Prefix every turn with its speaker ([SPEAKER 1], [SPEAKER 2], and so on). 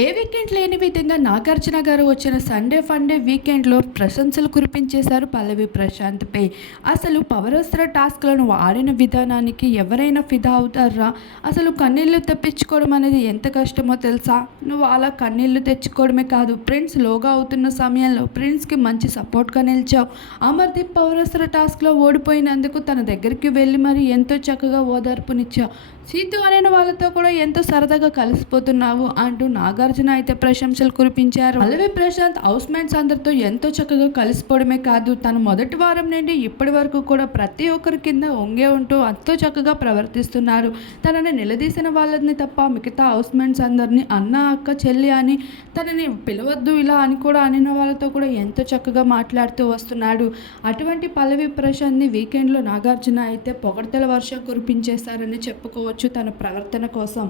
[SPEAKER 1] ఏ weekend లేని విధంగా నాగార్జున గారు వచ్చిన సండే ఫండే వీకెండ్లో ప్రశంసలు కురిపించేశారు పల్లవి ప్రశాంత్పై అసలు పవరస్త్ర టాస్క్లను ఆడిన విధానానికి ఎవరైనా ఫిదా అవుతారా? అసలు కన్నీళ్ళు తెప్పించుకోవడం అనేది ఎంత కష్టమో తెలుసా? నువ్వు అలా కన్నీళ్ళు తెచ్చుకోవడమే కాదు ప్రిన్స్ లోగా అవుతున్న సమయంలో ప్రిన్స్కి మంచి సపోర్ట్గా నిలిచావు. అమర్దీప్ పౌరస్త్ర టాస్క్లో ఓడిపోయినందుకు తన దగ్గరికి వెళ్ళి మరి ఎంతో చక్కగా ఓదార్పునిచ్చావు. సీతు అనే వాళ్ళతో కూడా ఎంతో సరదాగా కలిసిపోతున్నావు అంటూ నాగార్ నాగార్జున అయితే ప్రశంసలు కురిపించారు. పల్లవి ప్రశాంత్ హౌస్ మేట్స్ అందరితో ఎంతో చక్కగా కలిసిపోవడమే కాదు తన మొదటి వారం నుండి ఇప్పటి వరకు కూడా ప్రతి ఒక్కరి కింద ఒంగే ఉంటూ ఎంతో చక్కగా ప్రవర్తిస్తున్నారు. తనని నిలదీసిన వాళ్ళని తప్ప మిగతా హౌస్ మేట్స్ అందరినీ అన్న అక్క చెల్లి అని తనని పిలవద్దు ఇలా అని కూడా అనిన వాళ్ళతో కూడా ఎంతో చక్కగా మాట్లాడుతూ వస్తున్నాడు. అటువంటి పల్లవి ప్రశాంత్ని వీకెండ్లో నాగార్జున అయితే పొగడతల వర్షం కురిపించేశారని చెప్పుకోవచ్చు తన ప్రవర్తన కోసం.